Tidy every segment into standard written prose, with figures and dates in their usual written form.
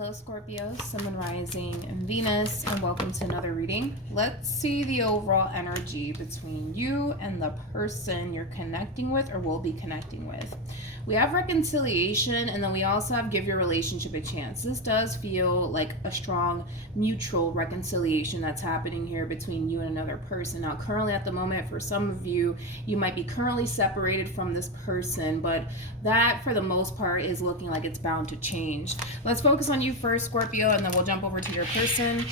Hello Scorpio, Sun, Moon, Rising, and Venus, and welcome to another reading. Let's see the overall energy between you and the person you're connecting with or will be connecting with. We have reconciliation, and then we also have give your relationship a chance. This does feel like a strong mutual reconciliation that's happening here between you and another person. Now, currently at the moment, for some of you, you might be currently separated from this person, but that for the most part is looking like it's bound to change. Let's focus on you first, Scorpio, and then we'll jump over to your person.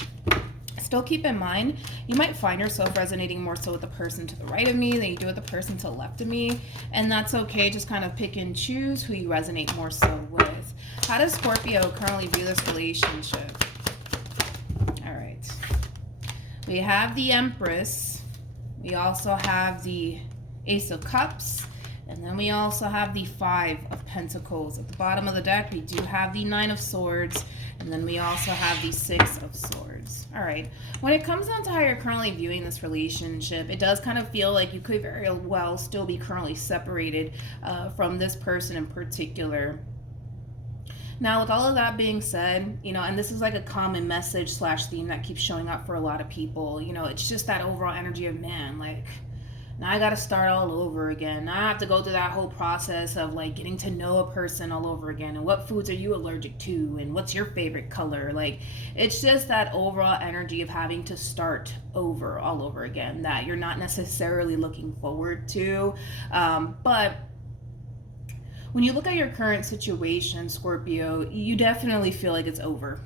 Still keep in mind, you might find yourself resonating more so with the person to the right of me than you do with the person to the left of me. And that's okay. Just kind of pick and choose who you resonate more so with. How does Scorpio currently view this relationship? All right. We have the Empress. We also have the Ace of Cups. And then we also have the Five of Pentacles. At the bottom of the deck, we do have the Nine of Swords. And then we also have the Six of Swords. All right. When it comes down to how you're currently viewing this relationship, it does kind of feel like you could very well still be currently separated from this person in particular. Now, with all of that being said, and this is like a common message / theme that keeps showing up for a lot of people, it's just that overall energy of, man, like, now I got to start all over again. Now I have to go through that whole process of like getting to know a person all over again. And what foods are you allergic to? And what's your favorite color? Like, it's just that overall energy of having to start over all over again that you're not necessarily looking forward to. But when you look at your current situation, Scorpio, you definitely feel like it's over.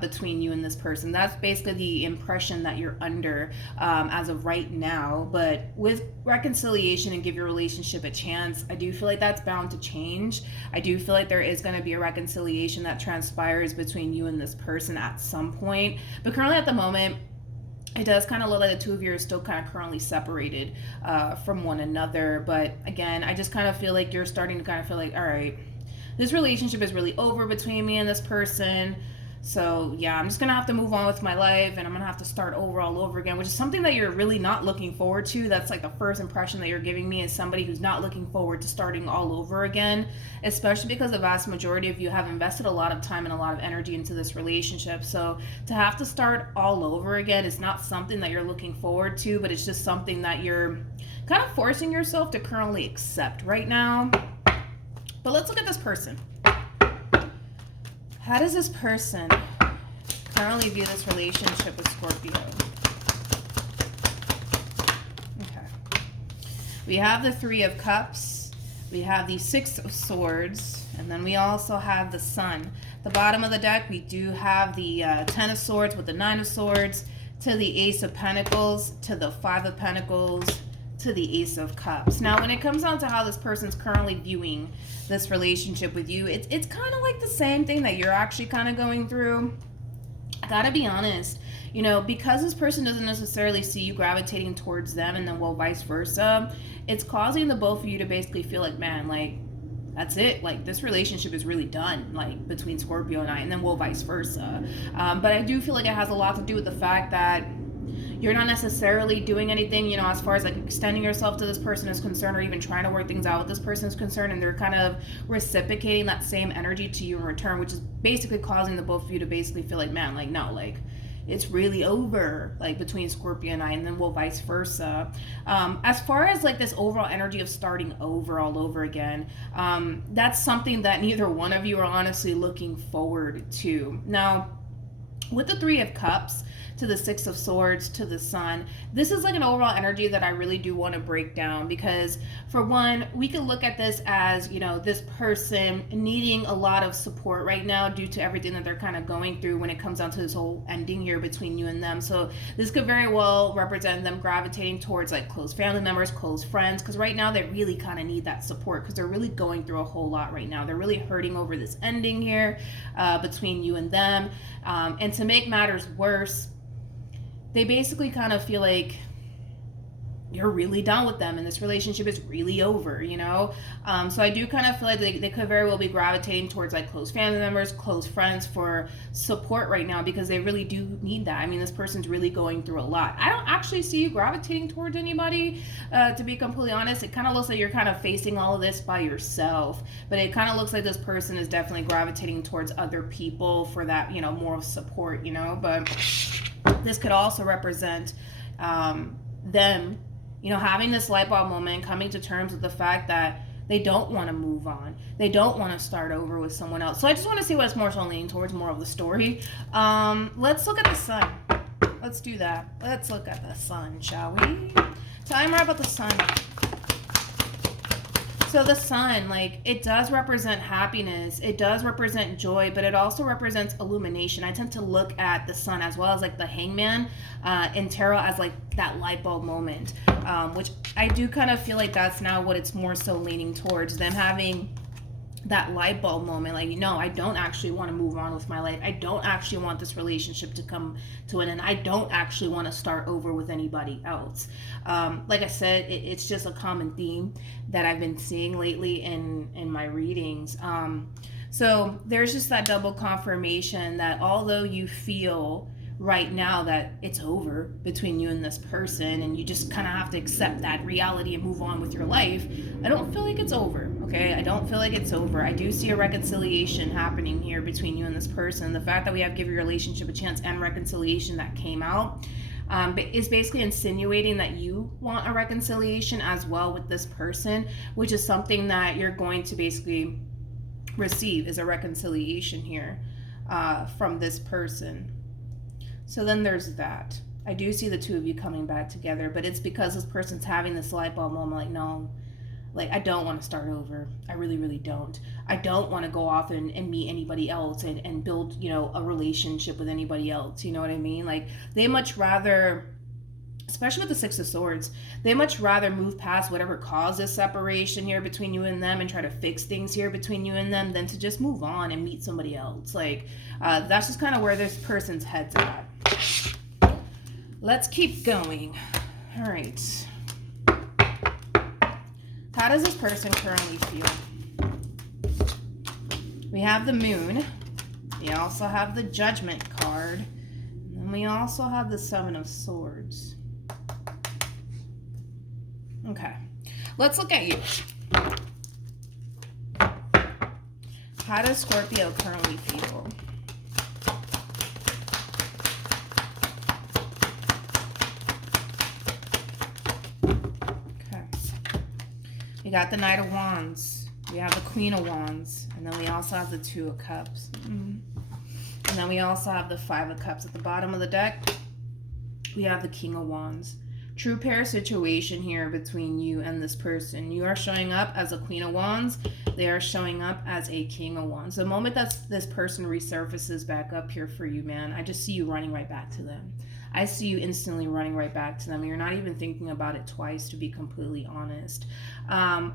Between you and this person. That's basically the impression that you're under as of right now. But with reconciliation and give your relationship a chance, I do feel like that's bound to change. I do feel like there is going to be a reconciliation that transpires between you and this person at some point. But currently at the moment, it does kind of look like the two of you are still kind of currently separated from one another. But again, I just kind of feel like you're starting to kind of feel like, all right, this relationship is really over between me and this person. So yeah, I'm just going to have to move on with my life and I'm going to have to start over all over again, which is something that you're really not looking forward to. That's like the first impression that you're giving me as somebody who's not looking forward to starting all over again, especially because the vast majority of you have invested a lot of time and a lot of energy into this relationship. So to have to start all over again is not something that you're looking forward to, but it's just something that you're kind of forcing yourself to currently accept right now. But let's look at this person. How does this person currently view this relationship with Scorpio? Okay. We have the Three of Cups. We have the Six of Swords. And then we also have the Sun. The bottom of the deck, we do have the Ten of Swords with the Nine of Swords, to the Ace of Pentacles, to the Five of Pentacles, to the Ace of Cups. Now, when it comes down to how this person's currently viewing this relationship with you, it's kind of like the same thing that you're actually kind of going through. I gotta be honest, because this person doesn't necessarily see you gravitating towards them, and then vice versa, it's causing the both of you to basically feel like, man, like, that's it. Like, this relationship is really done, like, between Scorpio and I, and then vice versa. But I do feel like it has a lot to do with the fact that you're not necessarily doing anything, as far as like extending yourself to this person is concerned, or even trying to work things out with this person is concerned, and they're kind of reciprocating that same energy to you in return, which is basically causing the both of you to basically feel like, man, like, no, like, it's really over, like, between Scorpio and I, and then vice versa. As far as like this overall energy of starting over all over again, that's something that neither one of you are honestly looking forward to. Now, with the Three of Cups, to the Six of Swords, to the Sun, this is like an overall energy that I really do want to break down, because for one, we can look at this as, this person needing a lot of support right now due to everything that they're kind of going through when it comes down to this whole ending here between you and them. So this could very well represent them gravitating towards like close family members, close friends, because right now they really kind of need that support because they're really going through a whole lot right now. They're really hurting over this ending here between you and them. And to make matters worse, they basically kind of feel like you're really done with them and this relationship is really over, you know? So I do kind of feel like they could very well be gravitating towards like close family members, close friends for support right now, because they really do need that. I mean, this person's really going through a lot. I don't actually see you gravitating towards anybody, to be completely honest. It kind of looks like you're kind of facing all of this by yourself, but it kind of looks like this person is definitely gravitating towards other people for that, you know, more of support, you know? But this could also represent them, you know, having this light bulb moment, coming to terms with the fact that they don't want to move on. They don't want to start over with someone else. So I just want to see what's more so leaning towards, more of the story. Let's look at the sun. Let's do that. Let's look at the sun, shall we? Tell me more about the sun. So the sun, like, it does represent happiness. It does represent joy, but it also represents illumination. I tend to look at the sun as well as like the hangman in tarot as like that light bulb moment, which I do kind of feel like that's now what it's more so leaning towards, them having that light bulb moment, like, no, I don't actually want to move on with my life. I don't actually want this relationship to come to an end. I don't actually want to start over with anybody else. Like I said, it's just a common theme that I've been seeing lately in my readings. So there's just that double confirmation that although you feel right now that it's over between you and this person and you just kind of have to accept that reality and move on with your life, I don't feel like it's over. Okay, I don't feel like it's over. I do see a reconciliation happening here between you and this person. The fact that we have Give Your Relationship a Chance and reconciliation that came out is basically insinuating that you want a reconciliation as well with this person, which is something that you're going to basically receive, is a reconciliation here from this person. So then there's that. I do see the two of you coming back together, but it's because this person's having this light bulb moment, like, no, like, I don't want to start over. I really, really don't. I don't want to go off and meet anybody else and build, you know, a relationship with anybody else. You know what I mean? Like, they much rather, especially with the Six of Swords, they much rather move past whatever caused this separation here between you and them and try to fix things here between you and them than to just move on and meet somebody else. Like, that's just kind of where this person's head's at. Let's keep going. All right. How does this person currently feel? We have the Moon. We also have the Judgment card. And we also have the Seven of Swords. Okay. Let's look at you. How does Scorpio currently feel? We got the Knight of Wands. We have the Queen of Wands. And then we also have the Two of Cups. And then we also have the Five of Cups. At the bottom of the deck, we have the King of Wands. True pair situation here between you and this person. You are showing up as a Queen of Wands. They are showing up as a King of Wands. The moment that this person resurfaces back up here for you, man, I just see you running right back to them. I see you instantly running right back to them. You're not even thinking about it twice, to be completely honest.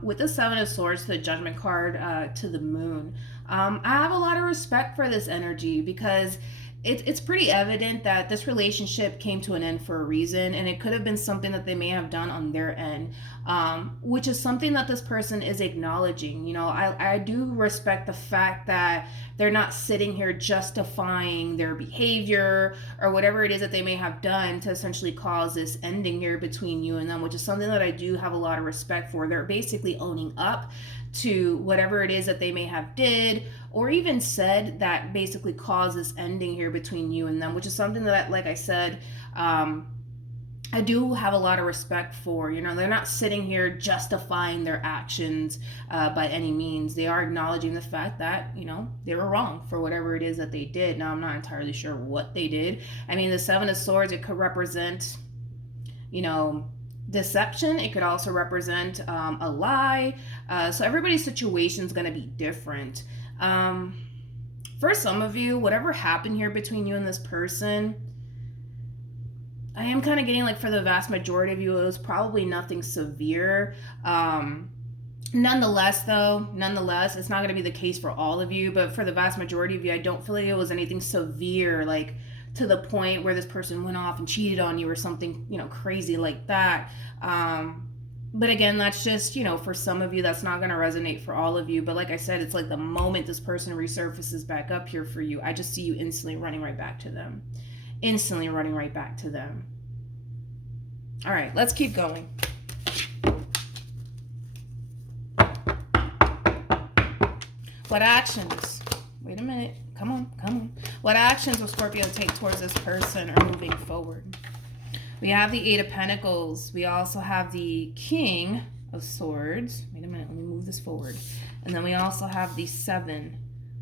With the Seven of Swords, the Judgment card, to the Moon, I have a lot of respect for this energy, because it's pretty evident that this relationship came to an end for a reason, and it could have been something that they may have done on their end, which is something that this person is acknowledging. You know, I do respect the fact that they're not sitting here justifying their behavior or whatever it is that they may have done to essentially cause this ending here between you and them, which is something that I do have a lot of respect for. They're basically owning up to whatever it is that they may have did or even said that basically caused this ending here between you and them, which is something that, like I said, I do have a lot of respect for. You know, they're not sitting here justifying their actions by any means. They are acknowledging the fact that, you know, they were wrong for whatever it is that they did. Now, I'm not entirely sure what they did. I mean, the Seven of Swords, it could represent, you know, deception. It could also represent a lie. So everybody's situation is going to be different. For some of you, whatever happened here between you and this person, I am kind of getting, like, for the vast majority of you, it was probably nothing severe. Nonetheless, it's not going to be the case for all of you, but for the vast majority of you, I don't feel like it was anything severe, like, to the point where this person went off and cheated on you or something, you know, crazy like that. But again, that's just, you know, for some of you, that's not going to resonate for all of you. But like I said, it's like the moment this person resurfaces back up here for you, I just see you instantly running right back to them. Instantly running right back to them. All right, let's keep going. What actions? Wait a minute. Come on. What actions will Scorpio take towards this person or moving forward? We have the Eight of Pentacles. We also have the King of Swords. Wait a minute. Let me move this forward. And then we also have the Seven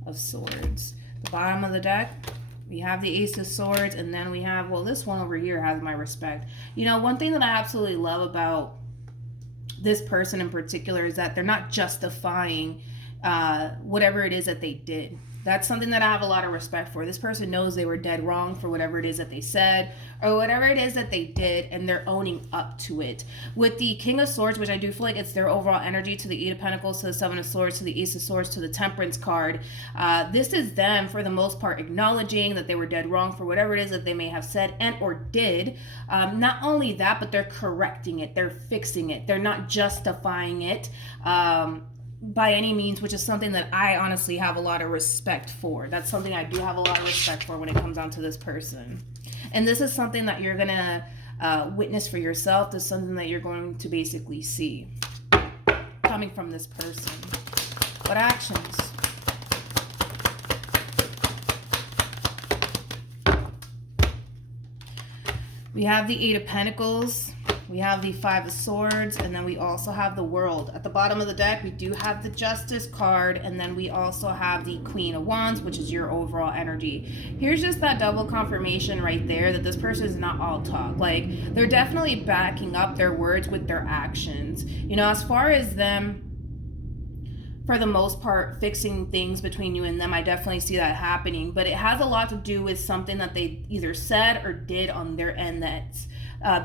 of Swords. The bottom of the deck, we have the Ace of Swords. And then we have, well, this one over here has my respect. You know, one thing that I absolutely love about this person in particular is that they're not justifying whatever it is that they did. That's something that I have a lot of respect for. This person knows they were dead wrong for whatever it is that they said or whatever it is that they did, and they're owning up to it. With the King of Swords, which I do feel like it's their overall energy, to the Eight of Pentacles, to the Seven of Swords, to the Ace of Swords, to the Temperance card, this is them, for the most part, acknowledging that they were dead wrong for whatever it is that they may have said and or did. Not only that, but they're correcting it. They're fixing it. They're not justifying it. By any means, which is something that I honestly have a lot of respect for. That's something I do have a lot of respect for when it comes down to this person. And this is something that you're going to witness for yourself. This is something that you're going to basically see coming from this person. What actions? We have the Eight of Pentacles. We have the Five of Swords, and then we also have the World. At the bottom of the deck, we do have the Justice card, and then we also have the Queen of Wands, which is your overall energy. Here's just that double confirmation right there that this person is not all talk. Like, they're definitely backing up their words with their actions. You know, as far as them, for the most part, fixing things between you and them, I definitely see that happening. But it has a lot to do with something that they either said or did on their end that's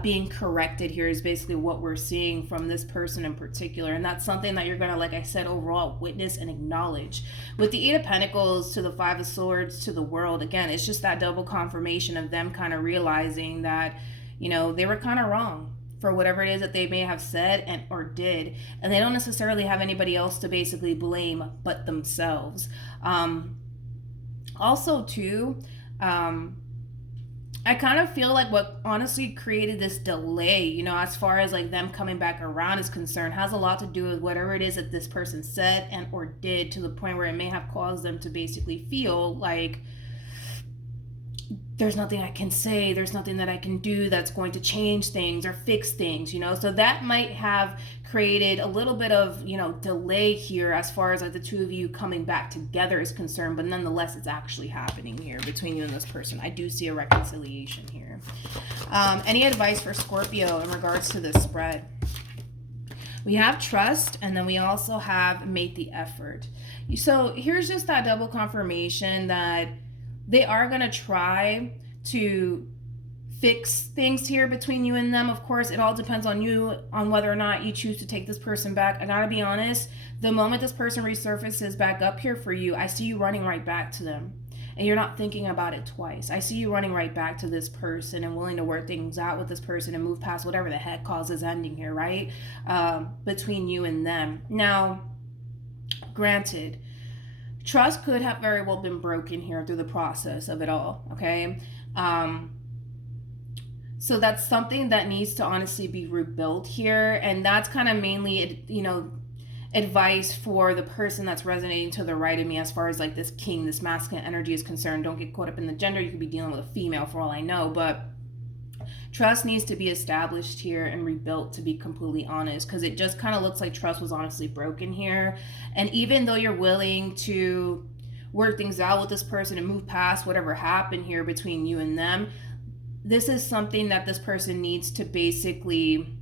being corrected here, is basically what we're seeing from this person in particular. And that's something that you're going to, like I said, overall witness and acknowledge. With the Eight of Pentacles to the Five of Swords to the World, again, it's just that double confirmation of them kind of realizing that, you know, they were kind of wrong for whatever it is that they may have said and or did, and they don't necessarily have anybody else to basically blame but themselves. Also too, I kind of feel like what honestly created this delay, you know, as far as like them coming back around is concerned, has a lot to do with whatever it is that this person said and or did, to the point where it may have caused them to basically feel like there's nothing I can say, there's nothing that I can do that's going to change things or fix things, you know. So that might have created a little bit of, you know, delay here as far as like the two of you coming back together is concerned, but nonetheless, it's actually happening here between you and this person. I do see a reconciliation here. Any advice for Scorpio in regards to this spread? We have trust, and then we also have make the effort. So here's just that double confirmation that they are going to try to fix things here between you and them. Of course, it all depends on you, on whether or not you choose to take this person back. I gotta be honest, the moment this person resurfaces back up here for you, I see you running right back to them. And you're not thinking about it twice. I see you running right back to this person and willing to work things out with this person and move past whatever the heck causes ending here, right? Between you and them. Now, granted, trust could have very well been broken here through the process of it all, okay? So that's something that needs to honestly be rebuilt here. And that's kind of mainly, you know, advice for the person that's resonating to the right of me as far as like this king, this masculine energy is concerned. Don't get caught up in the gender. You could be dealing with a female for all I know, but trust needs to be established here and rebuilt, to be completely honest, because it just kind of looks like trust was honestly broken here. And even though you're willing to work things out with this person and move past whatever happened here between you and them, this is something that this person needs to basically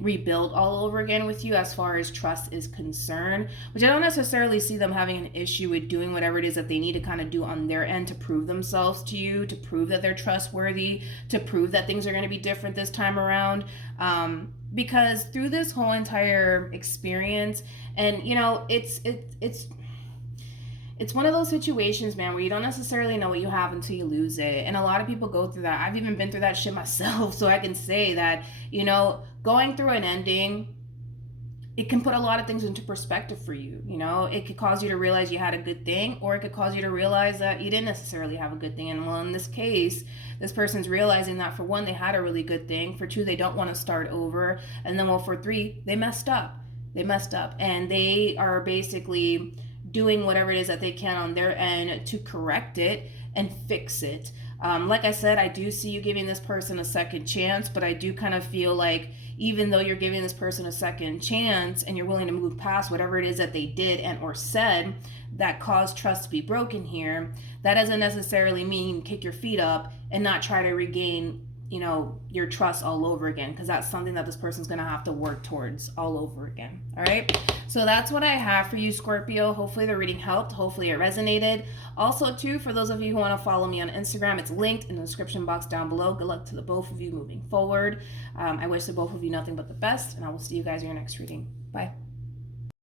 rebuild all over again with you as far as trust is concerned, which I don't necessarily see them having an issue with doing whatever it is that they need to kind of do on their end to prove themselves to you, to prove that they're trustworthy, to prove that things are going to be different this time around. Because through this whole entire experience, and you know, it's it's one of those situations, man, where you don't necessarily know what you have until you lose it. And a lot of people go through that. I've even been through that shit myself. So I can say that, you know, going through an ending, it can put a lot of things into perspective for you. You know, it could cause you to realize you had a good thing, or it could cause you to realize that you didn't necessarily have a good thing. And well, in this case, this person's realizing that for one, they had a really good thing. For two, they don't want to start over. And then, well, for three, they messed up. And they are basically doing whatever it is that they can on their end to correct it and fix it. Like I said, I do see you giving this person a second chance, but I do kind of feel like even though you're giving this person a second chance and you're willing to move past whatever it is that they did and or said that caused trust to be broken here, that doesn't necessarily mean kick your feet up and not try to regain, you know, your trust all over again, because that's something that this person's going to have to work towards all over again. All right. So that's what I have for you, Scorpio. Hopefully the reading helped. Hopefully it resonated. Also, too, for those of you who want to follow me on Instagram, it's linked in the description box down below. Good luck to the both of you moving forward. I wish the both of you nothing but the best, and I will see you guys in your next reading. Bye.